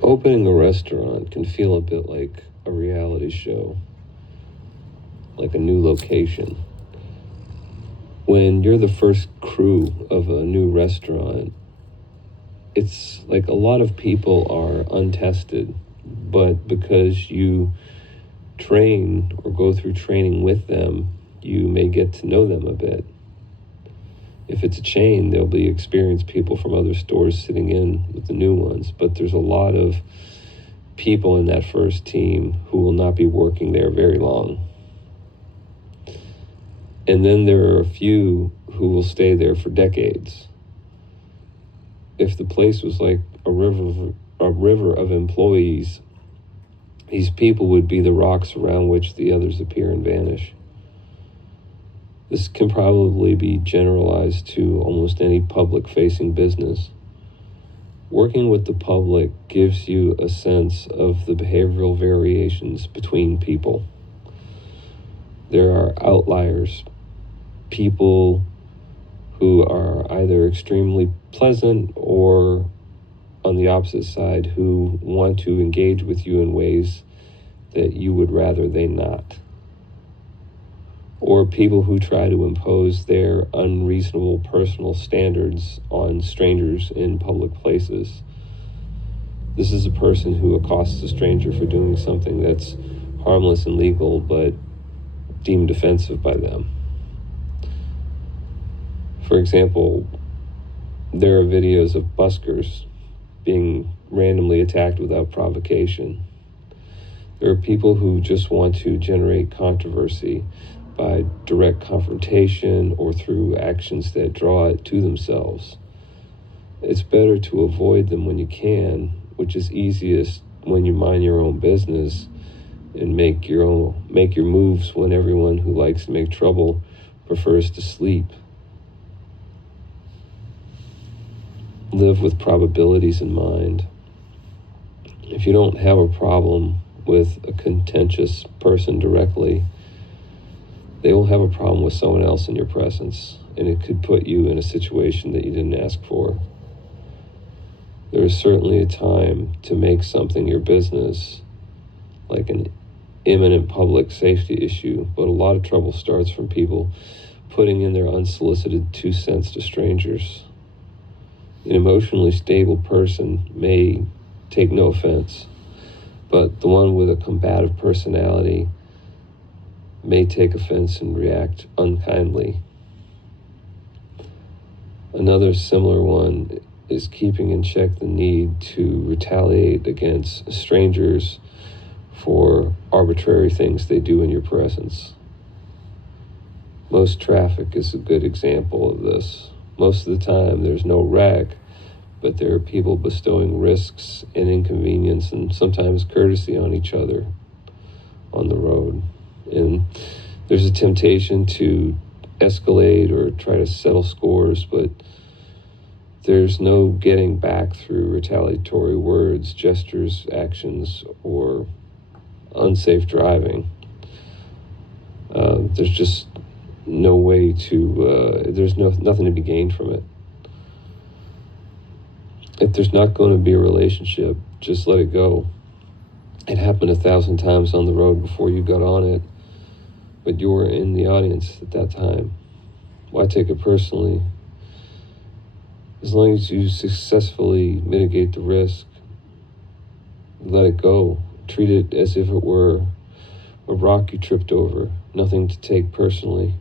Opening a restaurant can feel a bit like a reality show, like a new location. When you're the first crew of a new restaurant, it's like a lot of people are untested, but because you train or go through training with them, you may get to know them a bit. If it's a chain, there'll be experienced people from other stores sitting in with the new ones, but there's a lot of people in that first team who will not be working there very long. And then there are a few who will stay there for decades. If the place was like a river of employees, these people would be the rocks around which the others appear and vanish. This can probably be generalized to almost any public-facing business. Working with the public gives you a sense of the behavioral variations between people. There are outliers, people who are either extremely pleasant or on the opposite side who want to engage with you in ways that you would rather they not. Or people who try to impose their unreasonable personal standards on strangers in public places. This is a person who accosts a stranger for doing something that's harmless and legal, but deemed offensive by them. For example, there are videos of buskers being randomly attacked without provocation. There are people who just want to generate controversy by direct confrontation or through actions that draw it to themselves. It's better to avoid them when you can, which is easiest when you mind your own business and make your moves when everyone who likes to make trouble prefers to sleep. Live with probabilities in mind. If you don't have a problem with a contentious person directly, they will have a problem with someone else in your presence, and it could put you in a situation that you didn't ask for. There is certainly a time to make something your business, like an imminent public safety issue, but a lot of trouble starts from people putting in their unsolicited 2 cents to strangers. An emotionally stable person may take no offense, but the one with a combative personality may take offense and react unkindly. Another similar one is keeping in check the need to retaliate against strangers for arbitrary things they do in your presence. Most traffic is a good example of this. Most of the time there's no wreck, but there are people bestowing risks and inconvenience and sometimes courtesy on each other on the road. And there's a temptation to escalate or try to settle scores, but there's no getting back through retaliatory words, gestures, actions, or unsafe driving. There's just no way to, there's nothing to be gained from it. If there's not going to be a relationship, just let it go. It happened 1,000 times on the road before you got on it, but you were in the audience at that time. Why take it personally? As long as you successfully mitigate the risk, let it go. Treat it as if it were a rock you tripped over, nothing to take personally.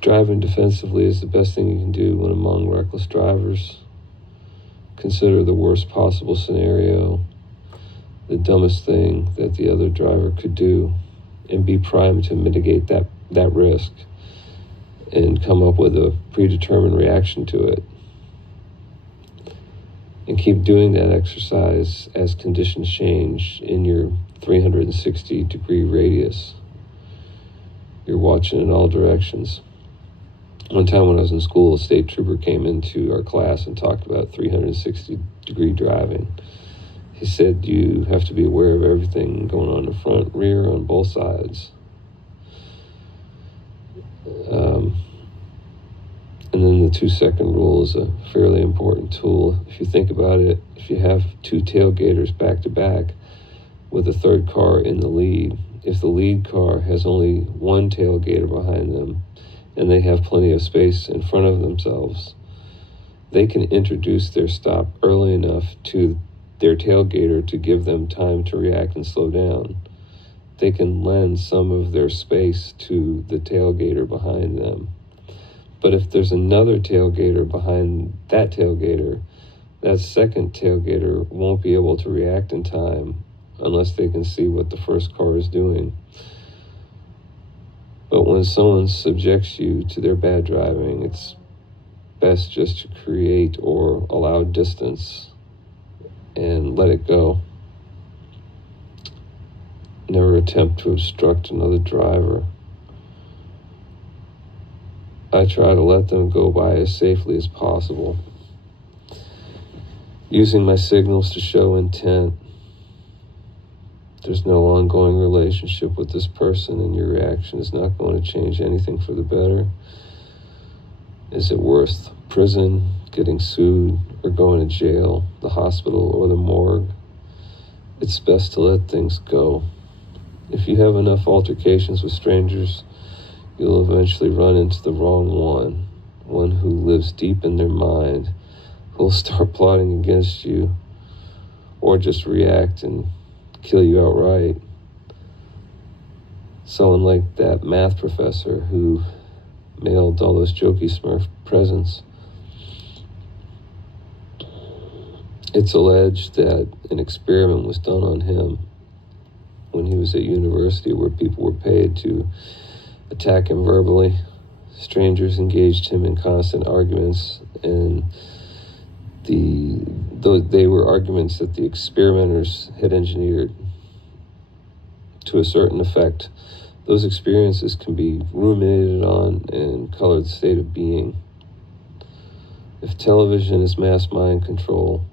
Driving defensively is the best thing you can do when among reckless drivers. Consider the worst possible scenario, the dumbest thing that the other driver could do, and be primed to mitigate that risk and come up with a predetermined reaction to it. And keep doing that exercise as conditions change in your 360-degree radius. You're watching in all directions. One time when I was in school, a state trooper came into our class and talked about 360-degree driving. He said you have to be aware of everything going on in the front, rear, on both sides. And then the 2-second rule is a fairly important tool. If you think about it, if you have 2 tailgaters back to back with a third car in the lead, if the lead car has only 1 tailgater behind them and they have plenty of space in front of themselves, they can introduce their stop early enough to their tailgater to give them time to react and slow down. They can lend some of their space to the tailgater behind them. But if there's another tailgater behind that tailgater, that second tailgater won't be able to react in time unless they can see what the first car is doing. But when someone subjects you to their bad driving, it's best just to create or allow distance and let it go. Never attempt to obstruct another driver. I try to let them go by as safely as possible, using my signals to show intent. There's no ongoing relationship with this person, and your reaction is not going to change anything for the better. Is it worth prison, getting sued, or going to jail, the hospital, or the morgue? It's best to let things go. If you have enough altercations with strangers, you'll eventually run into the wrong one who lives deep in their mind, who'll start plotting against you, or just react and kill you outright. Someone like that math professor who mailed all those Jokey Smurf presents. It's alleged that an experiment was done on him when he was at university, where people were paid to attack him verbally. Strangers engaged him in constant arguments, and they were arguments that the experimenters had engineered to a certain effect. Those experiences can be ruminated on and color the state of being. If television is mass mind control,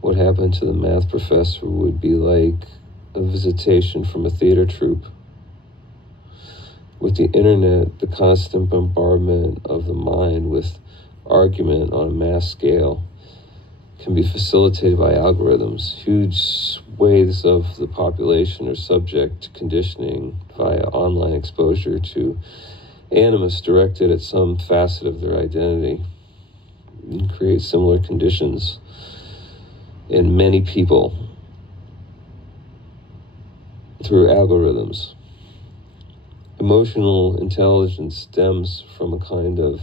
what happened to the math professor would be like a visitation from a theater troupe. With the internet, the constant bombardment of the mind with argument on a mass scale can be facilitated by algorithms. Huge swathes of the population are subject to conditioning via online exposure to animus directed at some facet of their identity, and create similar conditions in many people through algorithms. Emotional intelligence stems from a kind of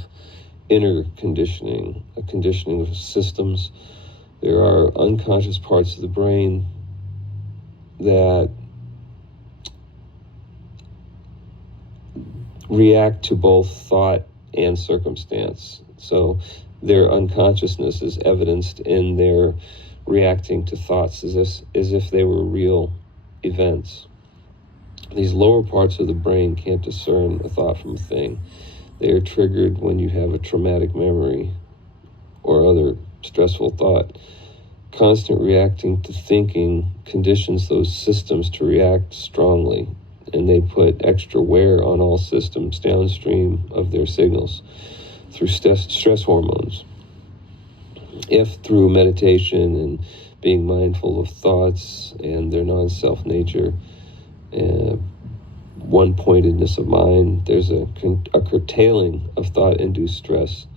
inner conditioning, a conditioning of systems. There are unconscious parts of the brain that react to both thought and circumstance. So their unconsciousness is evidenced in their reacting to thoughts as if they were real events. These lower parts of the brain can't discern a thought from a thing. They are triggered when you have a traumatic memory or other stressful thought. Constant reacting to thinking conditions those systems to react strongly, and they put extra wear on all systems downstream of their signals through stress hormones. If through meditation and being mindful of thoughts and their non-self nature, one-pointedness of mind, there's a curtailing of thought-induced stress.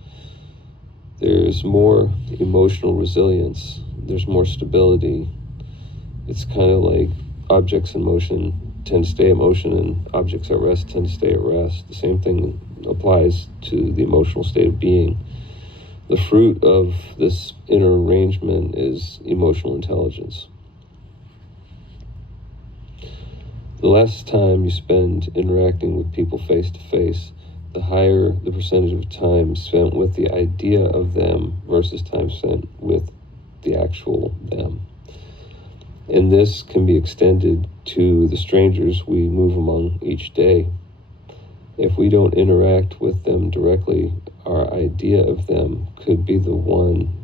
There's more emotional resilience. There's more stability. It's kind of like objects in motion tend to stay in motion, and objects at rest tend to stay at rest. The same thing applies to the emotional state of being. The fruit of this inner arrangement is emotional intelligence. The less time you spend interacting with people face to face, the higher the percentage of time spent with the idea of them versus time spent with the actual them. And this can be extended to the strangers we move among each day. If we don't interact with them directly, our idea of them could be the one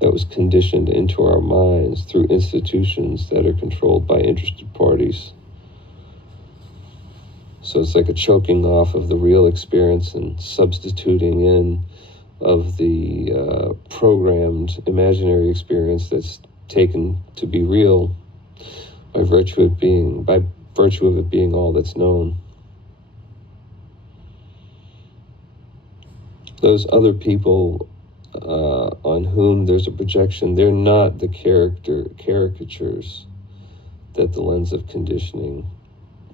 that was conditioned into our minds through institutions that are controlled by interested parties. So it's like a choking off of the real experience and substituting in of the programmed imaginary experience that's taken to be real by virtue of it being all that's known. Those other people on whom there's a projection, they're not the caricatures that the lens of conditioning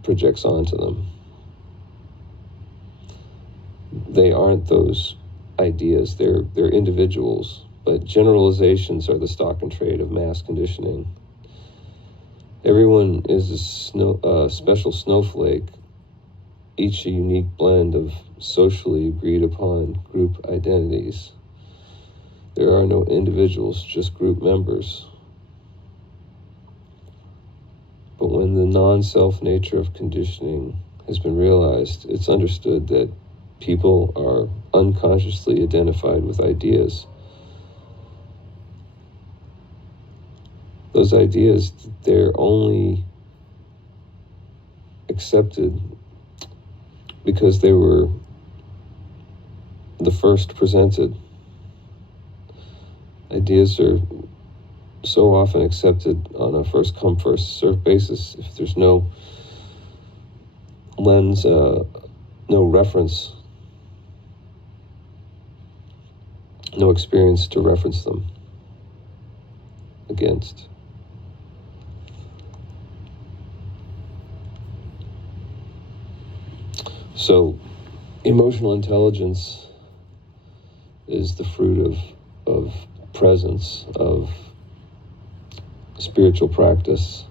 projects onto them. They aren't those ideas, they're individuals, but generalizations are the stock and trade of mass conditioning. Everyone is a special snowflake, each a unique blend of socially agreed upon group identities. There are no individuals, just group members. But when the non-self nature of conditioning has been realized, it's understood that people are unconsciously identified with ideas. Those ideas, they're only accepted because they were the first presented. Ideas are so often accepted on a first come, first served basis. If there's no lens, no reference, no experience to reference them against. So, emotional intelligence is the fruit of presence, of spiritual practice,